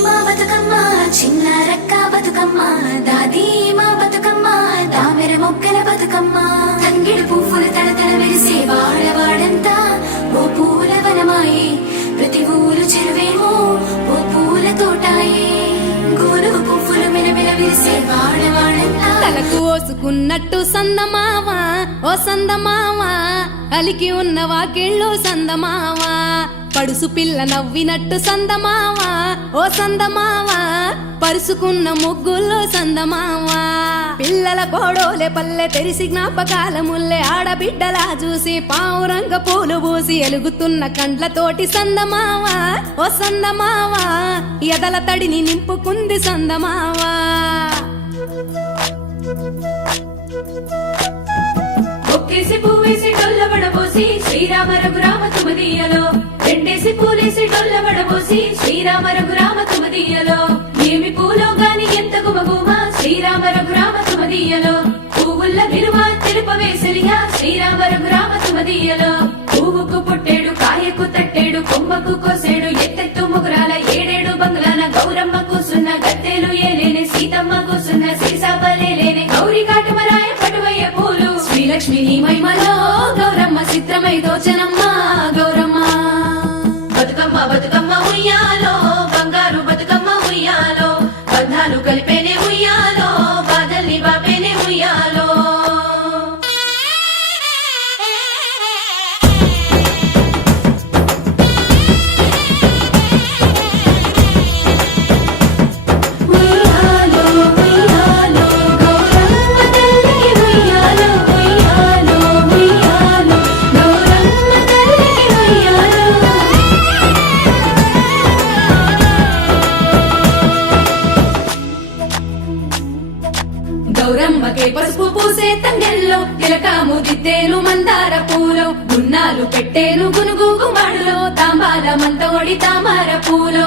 మా బతుకమ్మ చిన్న రక్క బతుకమ్మ దాది మా బతుకమ్మ దామెర మొక్కల బతుకమ్మ తంగిడు పువ్వులు తడతడ మెరిసే వాడవాడంతా ఓ పూల వనమాయే ప్రతి ఊరు చెరువేమో ఓ పూల తోటాయే గోరు పువ్వులు మెలమెల విరిసే వాడవాడంతా తలకు ఓసుకున్నట్టు సందమావా ఓ సందమావా అలికి ఉన్న వాకిళ్ళు సందమావా పడుసు పిల్ల నవ్వినట్టు సందమావా ఓ సందమావా పరుసుకున్న ముగ్గుల్లో సందమావా పిల్లల కోడోలే పల్లె తెరిసి జ్ఞాపకాల ముల్లె ఆడబిడ్డలా చూసి పావురంగ పూలు పూసి ఎలుగుతున్న కండ్లతోటి సందమావా ఓ సందమావా ఎదల తడిని నింపుకుంది సందమావా ఒక్కేసి పువ్వేసి డొల్లబడబోసి శ్రీరామ రఘురామ తుమదీయలో రెండేసి పూలేసి డొల్లబడబోసి శ్రీరామ రఘురామ తుమదీయలో ఏమి పూలో గాని ఎంత గుమగుమ శ్రీరామ రఘురామ తుమదీయలో పువ్వుల్ల విలువ తెలుపవేసలియా శ్రీరామ రఘురామ తుమదీయలో పువ్వుకు పుట్టేడు కాయకు తట్టేడు కొమ్మకు కోసేడు ఎత్తెత్తు ముగురాల ఏడేడు బంగ్లాల గౌరమ్మ కూసున్న గత్తెలు ఏలేని సీతమ్మ కూసున్న సీసాపలేలేని గౌరీ కాటుమరాయ పటువయ్య పూలు శ్రీలక్ష్మి నీ మహిమలో గౌరమ్మ చిత్రమై దోచనమ్మ గౌరమ్మ బతుకమ్మ బతుకమ్మ ఉయ్యాలో బంగారు బతుకమ్మ ఉయ్యాలో బంధాలు కలిపేనే ఉయ్యాలో బాధల్ని బాపేనే ఉయ్యాలో గౌరమ్మకే పసుపు పూసే తంగెల్లో తిలకాము దిద్దేను మందార పూలో గున్నాలు పెట్టేను గునుగు గుమాడులో తాంబాల మంతోడి తామర పూలో